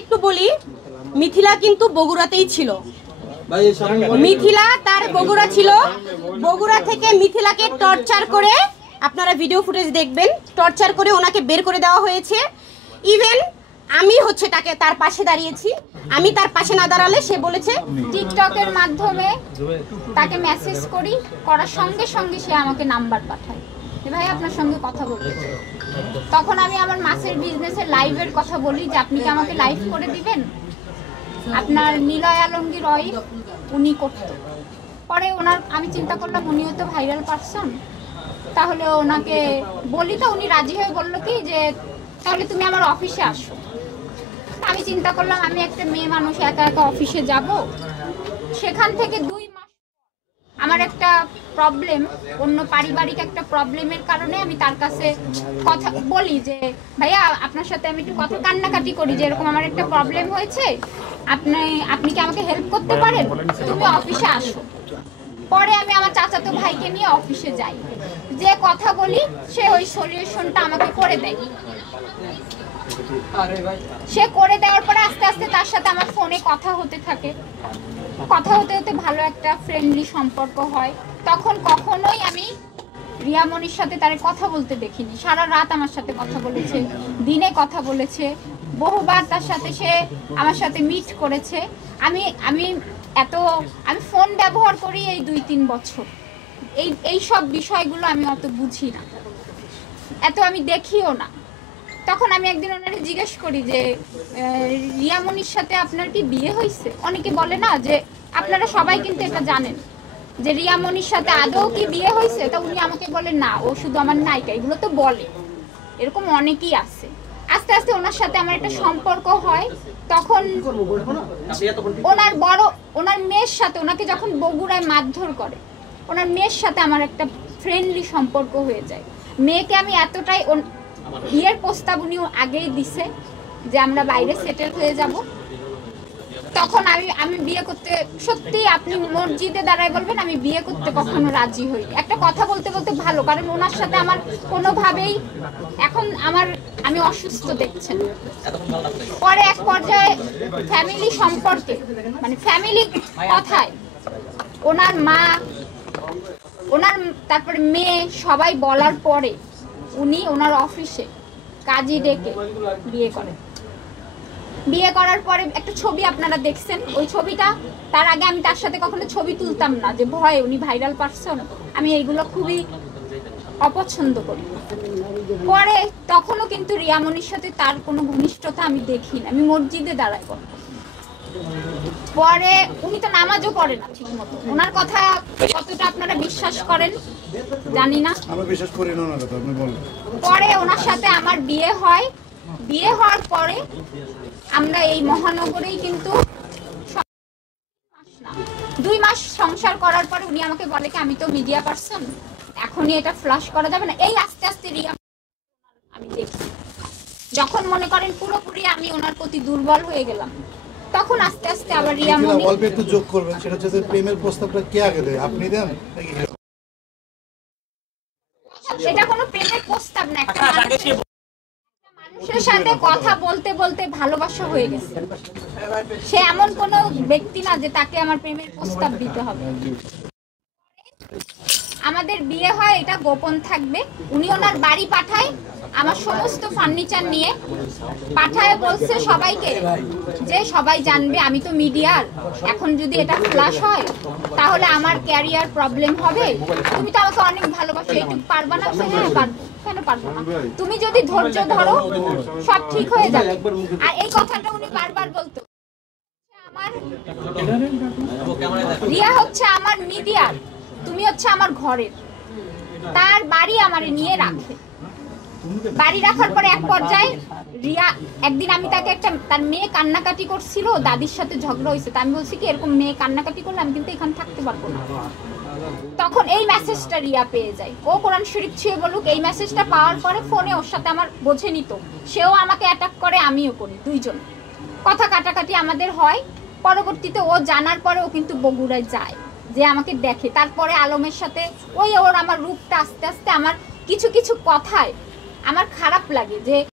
একটু বলি, মিথিলা কিন্তু বগুড়াতেই ছিল। মিথিলা তার বগুড়া ছিল, বগুড়া থেকে মিথিলাকে টর্চার করে, আপনারা ভিডিও ফুটেজ দেখবেন, টর্চার করে ওনাকে বের করে দেওয়া হয়েছে। ইভেন আমি হচ্ছে তার পাশে দাঁড়িয়েছি, আমি তার পাশে না দাঁড়ালে সে বলেছে টিকটকের মাধ্যমে তাকে মেসেজ করার সঙ্গে সঙ্গে সে আমাকে নাম্বার পাঠায়, ভাই আপনার সঙ্গে কথা বলতে চাই। তখন আমি আমার মাছের বিজনেসের লাইভের কথা বলি যে আপনি কি আমাকে লাইভ করে দিবেন। আপনার নিলয় আলমগীর ওয়াইফ উনি করতো, পরে ওনার আমি চিন্তা করলাম উনিও তো ভাইরাল পারসন, তাহলে ওনাকে বলি, তো উনি রাজি হয়ে বললো কি যে তাহলে তুমি আমার অফিসে আসো। আমি চিন্তা করলাম আমি একটা মেয়ে মানুষ একা একা অফিসে যাব। সেখান থেকে 2 মাস আমার একটা প্রবলেম, অন্য পারিবারিক একটা প্রবলেমের কারণে আমি তার কাছে কথা বলি যে ভাইয়া আপনার সাথে আমি একটু কথা কান্নাকাটি করি যে এরকম আমার একটা প্রবলেম হয়েছে, আপনি কি আমাকে হেল্প করতে পারেন, তুমি অফিসে আসো। পরে আমি আমার চাচাতো ভাইকে নিয়ে অফিসে যাই, যে কথা বলি সে ওই সলিউশনটা আমাকে করে দেয়। সে করে দেওয়ার পরে আস্তে আস্তে তার সাথে আমার ফোনে কথা হতে থাকে, কথা হতে হতে ভালো একটা ফ্রেন্ডলি সম্পর্ক হয়। তখন কখনোই আমি রিয়ামনির সাথে তার কথা বলতে দেখিনি। সারা রাত আমার সাথে কথা বলেছে, দিনে কথা বলেছে, বহুবার তার সাথে সে আমার সাথে মিট করেছে। আমি ফোন ব্যবহার করি এই 2-3 বছর, এই সব বিষয়গুলো আমি অত বুঝি না, এত আমি দেখিও না। তখন আমি একদিন ওনারে জিজ্ঞেস করি যে রিয়ামনির সাথে আপনার কি বিয়ে হয়েছে। অনেকে বলে না যে আপনারা সবাই কিন্তু এটা জানেন যে রিয়ামনির সাথে আদৌ কি বিয়ে হয়েছে, তা উনি আমাকে বলে না, ও শুধু আমার নায়িকা। এগুলো তো বলে, এরকম অনেকেই আছে। আস্তে আস্তে ওনার সাথে আমার একটা সম্পর্ক হয়। তখন ওনার মেয়ের সাথে, ওনাকে যখন বগুড়ায় মারধর করে, ওনার মেয়ের সাথে আমার একটা ফ্রেন্ডলি সম্পর্ক হয়ে যায়। মেয়েকে আমি এতটাই, বিয়ের প্রস্তাব উনি আগেই দিছে যে আমরা বাইরে সেটেল হয়ে যাব। তখন আমি বিয়ে করতে, সত্যি আপনি মসজিদে দাঁড়ায় বলবেন আমি বিয়ে করতে কখনো রাজি হই। একটা কথা বলতে বলতে ভালো, কারণ ওনার সাথে আমার কোনোভাবেই এখন আমি অসুস্থ দেখছেন। পরে এক পর্যায়ে ফ্যামিলি সম্পর্কে, মানে ফ্যামিলি কথায় ওনার মা, তারপরে মেয়ে সবাই বলার পরে উনি ওনার অফিসে কাজী ডেকে বিয়ে করেন। বিয়ে করার পরে একটা ছবি আপনারা দেখছেন, ওই ছবিটা, তার আগে আমি তার সাথে কখনো ছবি তুলতাম না, যে ভয়, উনি ভাইরাল পারসন, আমি এইগুলো খুবই অপছন্দ করি। পরে তখনও কিন্তু রিয়ামনির সাথে তার কোনো ঘনিষ্ঠতা আমি দেখি না, আমি মসজিদে দাঁড়াই করব। পরে উনি তো নামাজও পড়ে না ঠিক মতো, ওনার কথা কতটা আপনারা বিশ্বাস করেন জানি না, আমরা বিশ্বাস করি না ওনার কথা, আপনি বলেন। পরে ওনার সাথে আমার বিয়ে হয়। বিয়ে হওয়ার পরে আমরা এই মহানগরেই কিন্তু 2 মাস সংসার করার পরে উনি আমাকে বলে কি আমি তো মিডিয়া পারসন, এখনই এটা ফ্ল্যাশ করা যাবে না। এই আস্তে আস্তে রিয়া আমি দেখি, যখন মনে করেন পুরোপুরি আমি ওনার প্রতি দুর্বল হয়ে গেলাম, তখন আস্তে আস্তে আবার রিয়ামনি অল্প একটু যোগ করবেন, সেটা হচ্ছে প্রেমের প্রস্তাবটা কে আগে দেয়, আপনি দেন? এটা কোনো প্রেমের প্রস্তাব না, একটা মানুষের সাথে কথা বলতে বলতে ভালোবাসা হয়ে গেছে। সে এমন কোনো ব্যক্তি না যে তাকে আমার প্রেমের প্রস্তাব দিতে হবে। আমাদের বিয়ে হয়, এটা গোপন থাকবে। উনি ওনার বাড়ি পাঠায়, আমার সমস্ত ফার্নিচার নিয়ে পাঠায়, বলছে সবাইকে যে সবাই জানবে আমি তো মিডিয়ার, এখন যদি এটা ফ্ল্যাশ হয় তাহলে আমার ক্যারিয়ার প্রবলেম হবে, তুমি তো আমাকে অনেক ভালোবাসো, এইটুকু পারবা না? হ্যাঁ পারবো, কেন পারবো না, তুমি যদি ধৈর্য ধরো সব ঠিক হয়ে যাবে। আর এই কথাটা উনি বারবার বলতো। রিয়া হচ্ছে আমার মিডিয়ার, তুমি হচ্ছে আমার ঘরের। তার বাড়ি আমারে নিয়ে রাখে, বাড়ি রাখার পরে এক পর্যায়ে রিয়া, একদিন আমি তাকে তার মেয়ে কান্নাকাটি করছিল, দাদির সাথে ঝগড়া হয়েছে, তা আমি বলছি কি এরকম মেয়ে কান্নাকাটি করলে আমি কিন্তু এখানে থাকতে পারবো না। তখন এই মেসেজটা রিয়া পেয়ে যায়, ও কোরআন শরীফ ছুঁয়ে বলুক, এই মেসেজটা পাওয়ার পরে ফোনে ওর সাথে আমার বোঝে নিত, সেও আমাকে অ্যাটাক করে, আমিও করি, দুইজন কথা কাটাকাটি আমাদের হয়। পরবর্তীতে ও জানার পরে ও কিন্তু বগুড়ায় যায়, যে আমাকে দেখে। তারপরে আলমের সাথে ওর আমার রূপটা আস্তে আস্তে, আমার কিছু কিছু কথায় আমার খারাপ লাগে যে